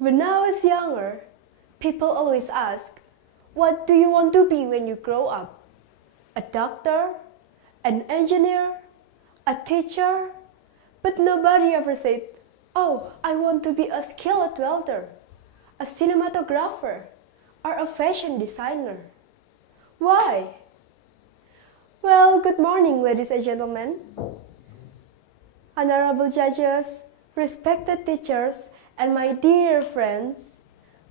When I was younger, people always ask, what do you want to be when you grow up? A doctor? An engineer? A teacher? But nobody ever said, oh, I want to be a skilled welder, a cinematographer, or a fashion designer. Why? Well, good morning, ladies and gentlemen. Honorable judges, respected teachers, and my dear friends.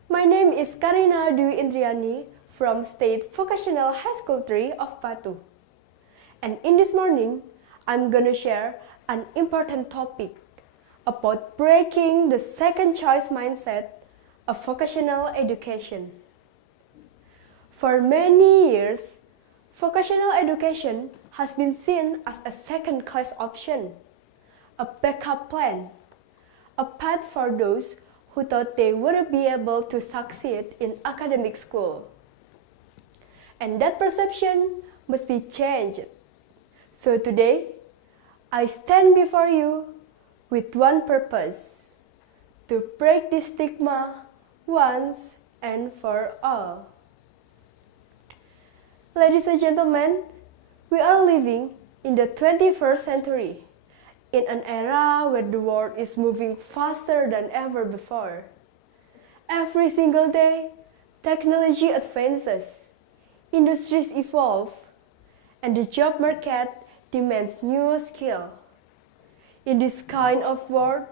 My name is Karina Indriani from State Vocational High School 3 of Batu. And in this morning, I'm gonna share an important topic about breaking the second choice mindset of vocational education. For many years, vocational education has been seen as a second-class option, a backup plan, a path for those who thought they wouldn't be able to succeed in academic school. And that perception must be changed. So today, I stand before you with one purpose: to break this stigma once and for all. Ladies and gentlemen, we are living in the 21st century, in an era where the world is moving faster than ever before. Every single day, technology advances, industries evolve, and the job market demands new skills. In this kind of world,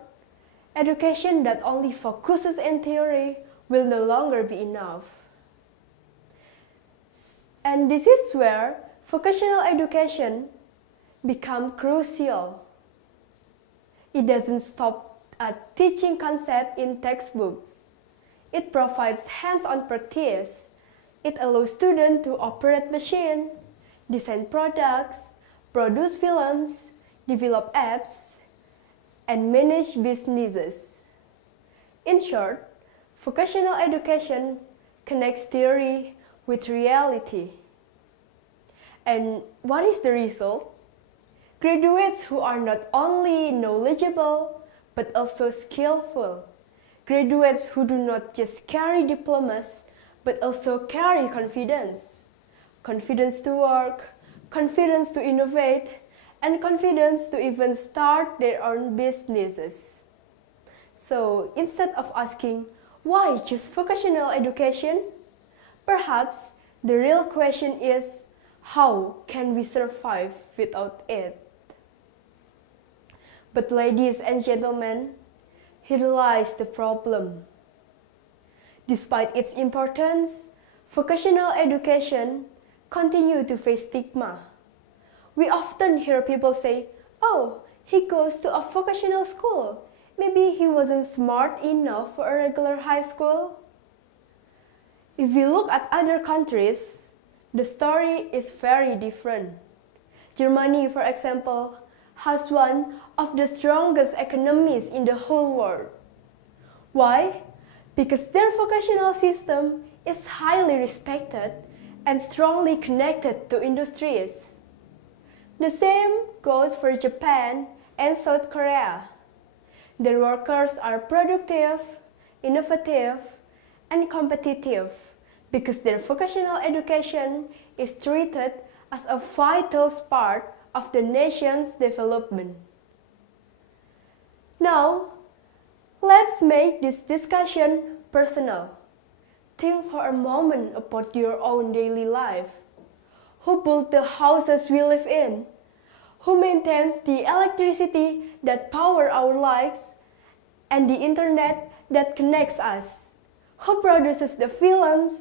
education that only focuses in theory will no longer be enough. And this is where vocational education becomes crucial. It doesn't stop at teaching concepts in textbooks. It provides hands-on practice. It allows students to operate machines, design products, produce films, develop apps, and manage businesses. In short, vocational education connects theory with reality. And what is the result? Graduates who are not only knowledgeable, but also skillful. Graduates who do not just carry diplomas, but also carry confidence. Confidence to work, confidence to innovate, and confidence to even start their own businesses. So instead of asking, why choose vocational education? Perhaps the real question is, how can we survive without it? But ladies and gentlemen, here lies the problem. Despite its importance, vocational education continues to face stigma. We often hear people say, oh, he goes to a vocational school. Maybe he wasn't smart enough for a regular high school. If we look at other countries, the story is very different. Germany, for example, has one of the strongest economies in the whole world. Why? Because their vocational system is highly respected and strongly connected to industries. The same goes for Japan and South Korea. Their workers are productive, innovative, and competitive because their vocational education is treated as a vital part of the nation's development. Now, let's make this discussion personal. Think for a moment about your own daily life. Who built the houses we live in? Who maintains the electricity that powers our lives and the internet that connects us? Who produces the films,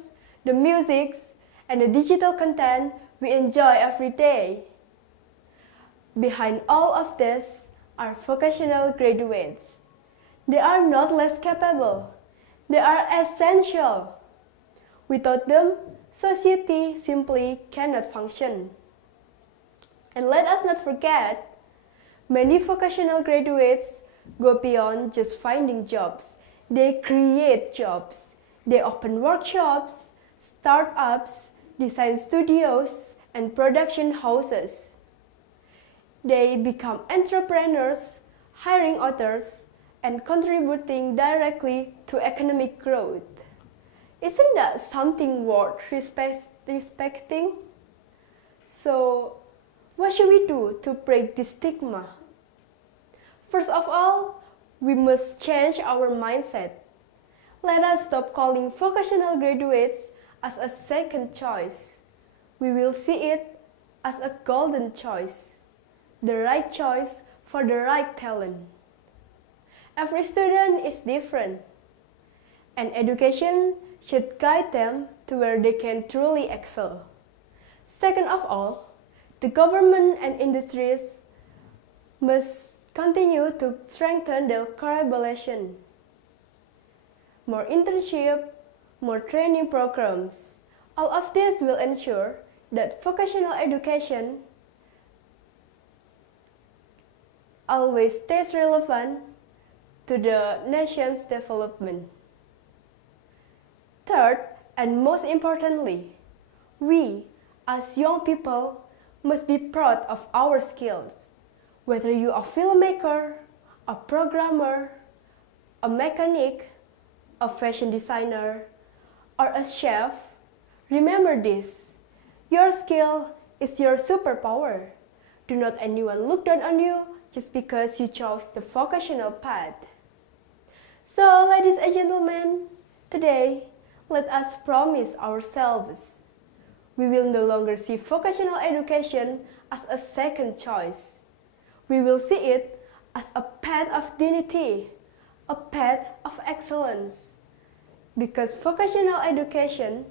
the music, and the digital content we enjoy every day? Behind all of this are vocational graduates. They are not less capable. They are essential. Without them, society simply cannot function. And let us not forget, many vocational graduates go beyond just finding jobs. They create jobs. They open workshops, startups, design studios, and production houses. They become entrepreneurs, hiring authors, and contributing directly to economic growth. Isn't that something worth respecting? So, what should we do to break this stigma? First of all, we must change our mindset. Let us stop calling vocational graduates as a second choice. We will see it as a golden choice, the right choice for the right talent. Every student is different, and education should guide them to where they can truly excel. Second of all, the government and industries must continue to strengthen their collaboration. More internship, more training programs. All of this will ensure that vocational education always stays relevant to the nation's development. Third, and most importantly, we, as young people, must be proud of our skills. Whether you are a filmmaker, a programmer, a mechanic, a fashion designer, or a chef, remember this. Your skill is your superpower. Do not anyone look down on you just because you chose the vocational path. So, ladies and gentlemen, today, let us promise ourselves we will no longer see vocational education as a second choice. We will see it as a path of dignity, a path of excellence. Because vocational education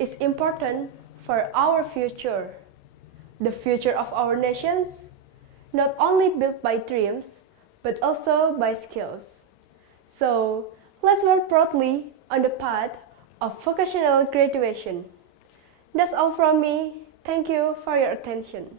is important for our future, the future of our nations, not only built by dreams, but also by skills. So, let's work proudly on the path of vocational graduation. That's all from me. Thank you for your attention.